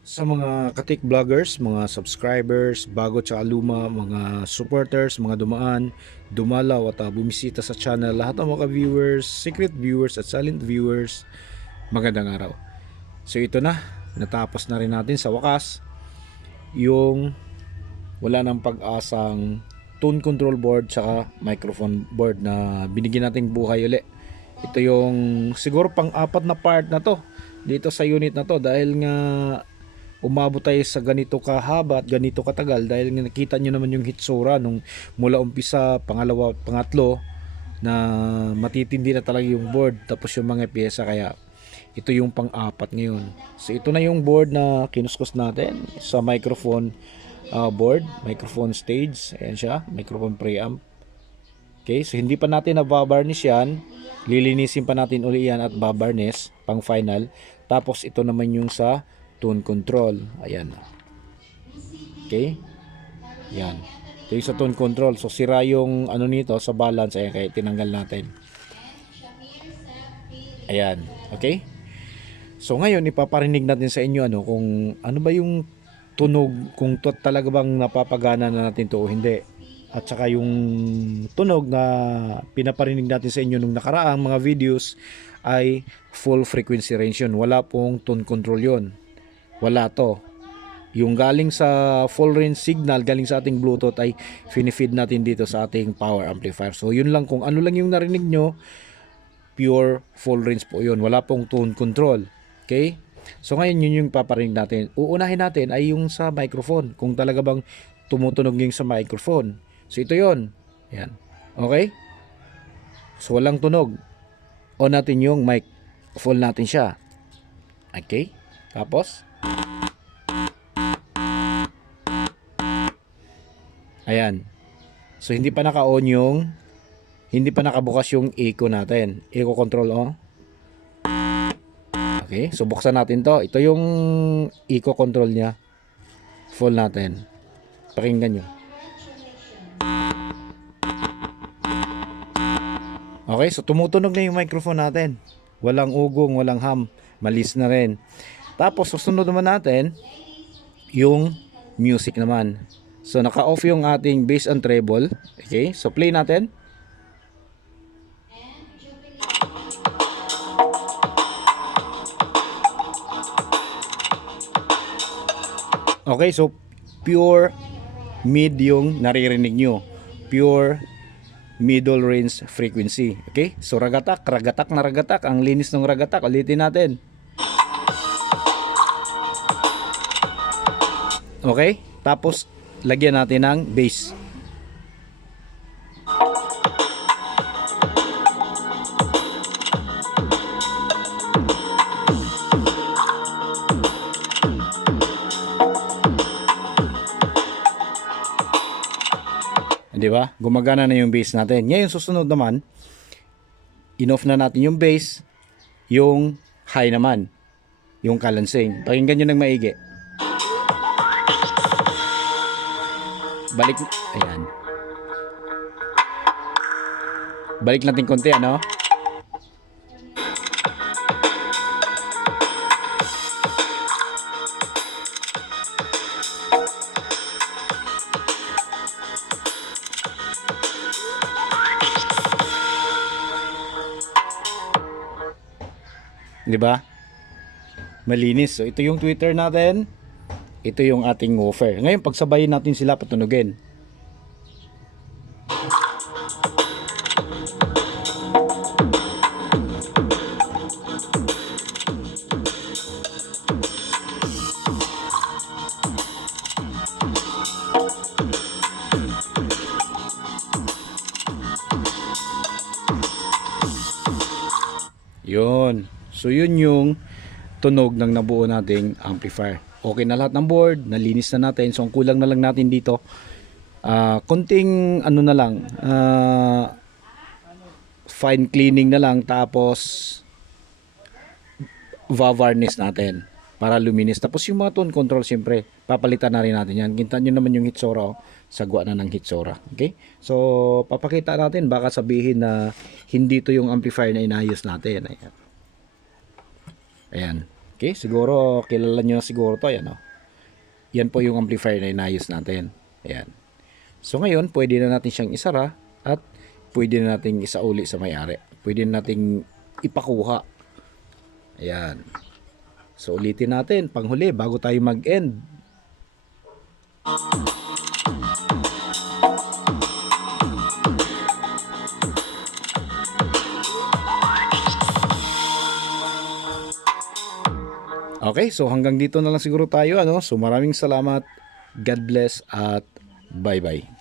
Sa mga katik vloggers, mga subscribers, bago tsaka luma, mga supporters, mga dumaan, dumalaw at bumisita sa channel, lahat ng mga viewers, secret viewers at silent viewers, magandang araw. So ito na, natapos na rin natin sa wakas yung wala ng pag-asang tone control board tsaka microphone board na binigyan nating buhay uli. Ito yung siguro pang-apat na part na to dito sa unit na to dahil nga umabot tayo sa ganito kahaba at ganito katagal dahil nga nakita nyo naman yung hitsura nung mula umpisa, pangalawa, pangatlo na matitindi na talaga yung board tapos yung mga pyesa, kaya ito yung pang-apat ngayon. So ito na yung board na kinuskus natin sa microphone board, microphone stage. Ayan siya, microphone preamp. Okay, so hindi pa natin nababarnish yan. Lilinisin pa natin uli yan at babarnish pang final. Tapos ito naman yung sa tone control. Ayan. Okay? Yan. Ito yung sa tone control. So sira yung ano nito sa balance. Ayan, kaya tinanggal natin. Ayan. Okay? So ngayon ipaparinig natin sa inyo kung ano ba yung tunog, kung talaga bang napapagana na natin to o hindi. At saka yung tunog na pinaparinig natin sa inyo nung nakaraang mga videos ay full frequency range yun. Wala pong tone control yun. Wala to. Yung galing sa full range signal, galing sa ating Bluetooth ay finifeed natin dito sa ating power amplifier. So yun lang, kung ano lang yung narinig nyo, pure full range po yun. Wala pong tone control. Okay? So ngayon yun yung paparinig natin. Uunahin natin ay yung sa microphone. Kung talaga bang tumutunog yung sa microphone. So ito yon. Yan. Okay? So walang tunog. On natin yung mic. Full natin siya. Okay? Tapos ayan. So hindi pa naka-on yung, hindi pa nakabukas yung echo natin. Echo control on. Okay? So buksan natin to. Ito yung echo control niya. Full natin. Pakinggan nyo. Okay, so tumutunog na yung microphone natin. Walang ugong, walang hum. Malis na rin. Tapos susunod naman natin yung music naman. So naka-off yung ating bass and treble. Okay, so play natin. Okay, so pure mid yung naririnig nyo. Pure middle range frequency. Okay? So ragatak, ragatak na ragatak. Ang linis ng ragatak. Ulitin natin. Okay? Tapos lagyan natin ng bass. Di ba? Gumagana na yung bass natin. Ngayon susunod naman, in-off na natin yung bass, yung high naman, yung kalansing. Pakinggan nyo ng maigi. Balik, ayan. Balik natin konti, ano? Di ba? Malinis. So ito yung tweeter natin. Ito yung ating woofer. Ngayon pagsabayin natin sila patunugin. Yun. So yun yung tunog ng nabuo nating amplifier. Okay na lahat ng board, nalinis na natin. So ang kulang na lang natin dito, konting ano na lang, fine cleaning na lang, tapos va-varnish natin para luminis. Tapos yung mga tone control, siyempre papalitan na rin natin yan. Kita nyo naman yung hitsura, sagwa na ng hitsura. Okay? So papakita natin, baka sabihin na hindi to yung amplifier na inayos natin. Ayan. Ayan. Okay, siguro kilala nyo siguro to, yan, yan po yung amplifier na inayos natin. Ayan. So ngayon, pwede na natin siyang isara at pwede na nating isauli sa may-ari. Pwede na nating ipakuha. Ayan. So ulitin natin panghuli bago tayo mag-end. Okay, so hanggang dito na lang siguro tayo, So maraming salamat. God bless at bye-bye.